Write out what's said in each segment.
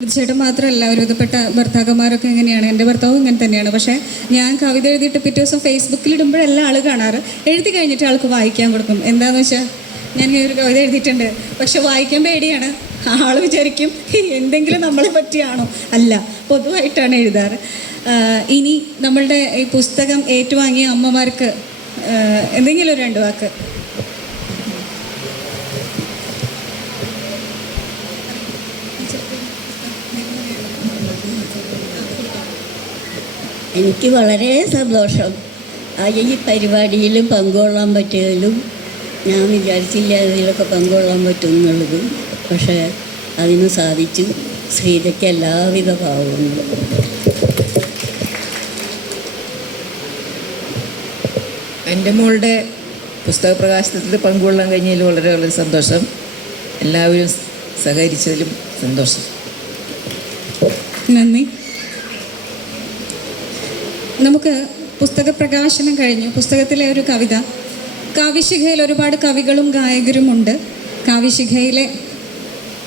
തീർച്ചയായിട്ടും മാത്രമല്ല ഒരുവിധപ്പെട്ട ഭർത്താക്കന്മാരൊക്കെ എങ്ങനെയാണ്, എൻ്റെ ഭർത്താവും ഇങ്ങനെ തന്നെയാണ്. പക്ഷേ ഞാൻ കവിത എഴുതിയിട്ട് പിറ്റേ ദിവസം ഫേസ്ബുക്കിൽ ഇടുമ്പോഴെല്ലാം ആൾ കാണാറ്, എഴുതി കഴിഞ്ഞിട്ട് ആൾക്ക് വായിക്കാൻ കൊടുക്കും. എന്താണെന്ന് വെച്ചാൽ ഞാൻ ഒരു കവിത എഴുതിയിട്ടുണ്ട്, പക്ഷെ വായിക്കാൻ പേടിയാണ്. ആൾ വിചാരിക്കും എന്തെങ്കിലും നമ്മളെ പറ്റിയാണോ, അല്ല, പൊതുവായിട്ടാണ് എഴുതാറ്. ഇനി നമ്മളുടെ ഈ പുസ്തകം ഏറ്റുവാങ്ങിയ അമ്മമാർക്ക് എന്തെങ്കിലും രണ്ട് വാക്ക്. എനിക്ക് വളരെ സന്തോഷം. ഈ പരിപാടിയിൽ പങ്കുകൊള്ളാൻ പറ്റിയതിലും ഞാൻ വിചാരിച്ചില്ല അതിലൊക്കെ പങ്കുകൊള്ളാൻ പറ്റുമെന്നുള്ളത്. പക്ഷേ അതിന് സാധിച്ചു. ശ്രീജയ്ക്ക് എല്ലാവിധ ഭാവങ്ങളും. എൻ്റെ മോളുടെ പുസ്തക പ്രകാശനത്തിൽ പങ്കുകൊള്ളാൻ കഴിഞ്ഞതിൽ വളരെ വളരെ സന്തോഷം. എല്ലാവരും സഹകരിച്ചതിലും സന്തോഷം. നന്ദി. നമുക്ക് പുസ്തക പ്രകാശനം കഴിഞ്ഞു. പുസ്തകത്തിലെ ഒരു കവിത, കാവ്യശിഖയിൽ ഒരുപാട് കവികളും ഗായകരുമുണ്ട്. കാവ്യശിഖയിലെ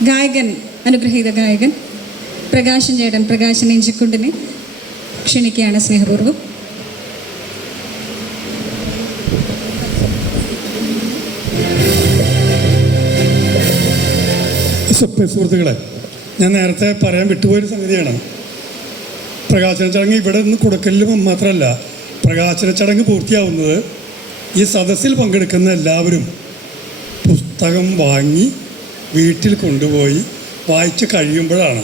ഗായകൻ, അനുഗ്രഹീത ഗായകൻ പ്രകാശൻ ചേട്ടൻ, പ്രകാശൻ ഇഞ്ചിക്കുണ്ടിനെ ക്ഷണിക്കുകയാണ് സ്നേഹപൂർവ്വം. സുഹൃത്തുക്കളെ, ഞാൻ നേരത്തെ പറയാൻ വിട്ടുപോയൊരു സംഗതിയാണ്. പ്രകാശന ചടങ്ങ് ഇവിടെ നിന്ന് കൊടുക്കലിലും മാത്രമല്ല, പ്രകാശന ചടങ്ങ് പൂർത്തിയാവുന്നത് ഈ സദസ്സിൽ പങ്കെടുക്കുന്ന എല്ലാവരും പുസ്തകം വാങ്ങി വീട്ടിൽ കൊണ്ടുപോയി വായിച്ച് കഴിയുമ്പോഴാണ്,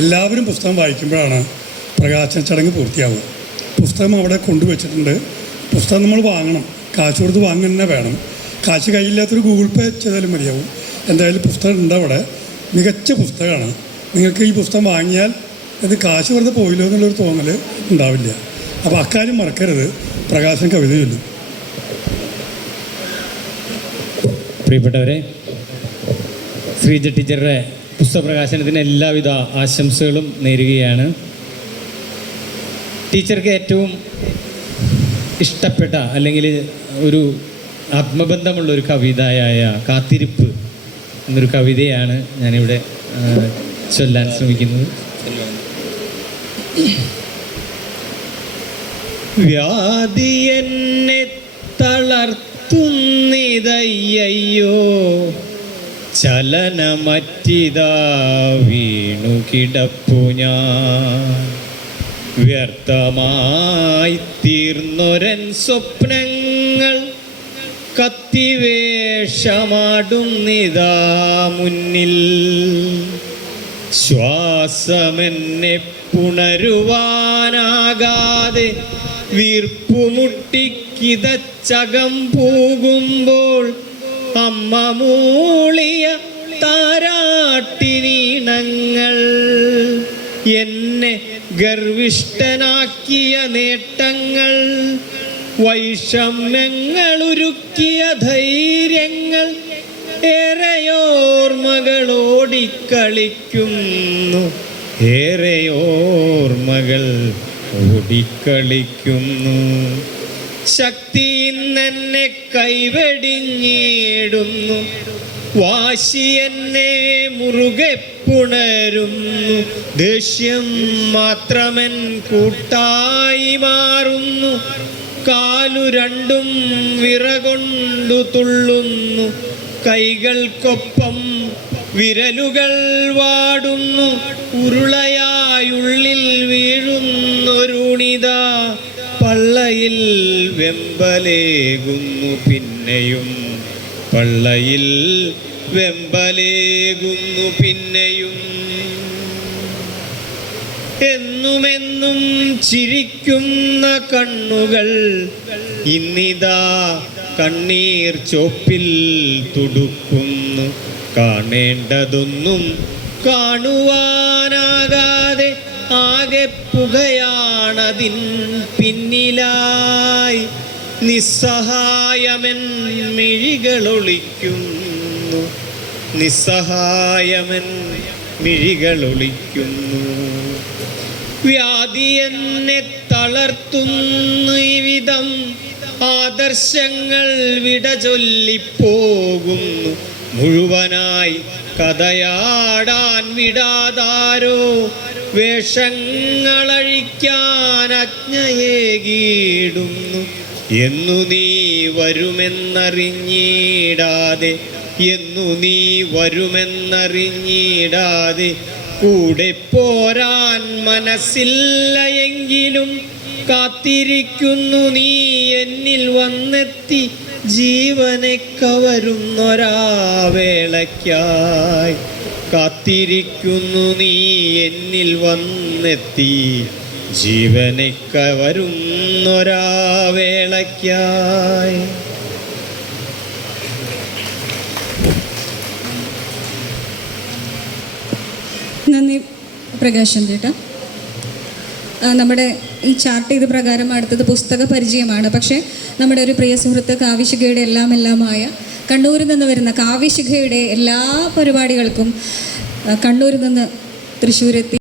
എല്ലാവരും പുസ്തകം വായിക്കുമ്പോഴാണ് പ്രകാശന ചടങ്ങ് പൂർത്തിയാവുക. പുസ്തകം അവിടെ കൊണ്ടുവച്ചിട്ടുണ്ട്. പുസ്തകം നമ്മൾ വാങ്ങണം, കാശ് കൊടുത്ത് വാങ്ങുക തന്നെ വേണം. കാശ് കയ്യില്ലാത്തൊരു ഗൂഗിൾ പേ ചെയ്താലും മതിയാവും. എന്തായാലും പുസ്തകം ഉണ്ട് അവിടെ. മികച്ച പുസ്തകമാണ്. നിങ്ങൾക്ക് ഈ പുസ്തകം വാങ്ങിയാൽ ഇത് കാശ് വെറുതെ പോയില്ലോ എന്നുള്ളൊരു തോന്നൽ ഉണ്ടാവില്ല. അപ്പോൾ അക്കാര്യം മറക്കരുത്. പ്രകാശൻ കവിത ചൊല്ലും. പ്രിയപ്പെട്ടവരെ, ശ്രീജ ടീച്ചറുടെ പുസ്തക പ്രകാശനത്തിന് എല്ലാവിധ ആശംസകളും നേരുകയാണ്. ടീച്ചർക്ക് ഏറ്റവും ഇഷ്ടപ്പെട്ട അല്ലെങ്കിൽ ഒരു ആത്മബന്ധമുള്ളൊരു കവിതയായ കാത്തിരിപ്പ് എന്നൊരു കവിതയാണ് ഞാനിവിടെ ചൊല്ലാൻ ശ്രമിക്കുന്നത്. വ്യാധി എന്നെ തളർത്തുന്നിതയ്യോ, ചലനമറ്റിതാ വീണു കിടപ്പു ഞാൻ. വ്യർത്ഥമായി തീർന്നൊരൻ സ്വപ്നങ്ങൾ കത്തിവേഷമാടുന്നിതാ മുന്നിൽ. ശ്വാസമെന്നെ പുണരുവാനാകാതെ വീർപ്പുമുട്ടിക്കിതച്ചകം പോകുമ്പോൾ അമ്മ മൂളിയ താരാട്ടിനീണങ്ങൾ എന്നെ ഗർവിഷ്ഠനാക്കിയ നേട്ടങ്ങൾ, വൈഷമ്യങ്ങളുരുക്കിയ ധൈര്യങ്ങൾ, ഏറെയോർമകളോടിക്കളിക്കുന്നു, ഏറെയോർമകൾ ഓടിക്കളിക്കുന്നു. ശക്തി ഇന്നെന്നെ കൈവെടിഞ്ഞിടുന്നു, വാശി എന്നെ മുറുകെ പുണരുന്നു. ദേഷ്യം മാത്രമൻ കൂട്ടായി മാറുന്നു, കാലു രണ്ടും വിറകൊണ്ടു തുള്ളുന്നു. കൈകൾക്കൊപ്പം വിരലുകൾ വാടുന്നു, ഉരുളയായുള്ളിൽ വീഴുന്നൊരുണിത. പള്ളയിൽ വെമ്പലേകുന്നു പിന്നെയും, പള്ളയിൽ വെമ്പലേകുന്നു പിന്നെയും. എന്നുമെന്നും ചിരിക്കുന്ന കണ്ണുകൾ ഇന്നിതാ കണ്ണീർ ചോപ്പിൽ തുടുക്കുന്നു. കാണേണ്ടതൊന്നും കാണുവാനാകാതെ ആകെ പുകയാണതിൻ പിന്നിലായി. നിസ്സഹായമൻ മിഴികളൊളിക്കുന്നു, നിസ്സഹായമൻ മിഴികളൊളിക്കുന്നു. വ്യാധി എന്നെ തളർത്തുന്നു ഇവിധം, ആദർശങ്ങൾ വിട ചൊല്ലിപ്പോകുന്നു. മുഴുവനായി കഥയാടാൻ വിടാതാരോ വേഷങ്ങളഴിക്കാൻ അജ്ഞയേകിടുന്നു. എന്നു നീ വരുമെന്നറിഞ്ഞിടാതെ, എന്നു നീ വരുമെന്നറിഞ്ഞിടാതെ കൂടെ പോരാൻ മനസ്സില്ല എങ്കിലും കാത്തിരിക്കുന്നു നീ എന്നിൽ വന്നെത്തി ജീവനെ കവരുന്നൊരാവേളയ്ക്കായി. കാത്തിരിക്കുന്നു നീ എന്നിൽ വന്നെത്തി ജീവനെ കവരുന്നൊരാവേളയ്ക്കായി. നന്ദി പ്രകാശൻ ചേട്ടാ. നമ്മുടെ ഈ ചാർട്ട് ചെയ്ത പ്രകാരം അടുത്തത് പുസ്തക പരിചയമാണ്. പക്ഷേ നമ്മുടെ ഒരു പ്രിയ സുഹൃത്ത് കാവ്യശിഖയുടെ എല്ലാമായ കണ്ണൂരിൽ നിന്ന് വരുന്ന കാവ്യശിഖയുടെ എല്ലാ പരിപാടികൾക്കും കണ്ണൂരിൽ നിന്ന് തൃശ്ശൂരെത്തി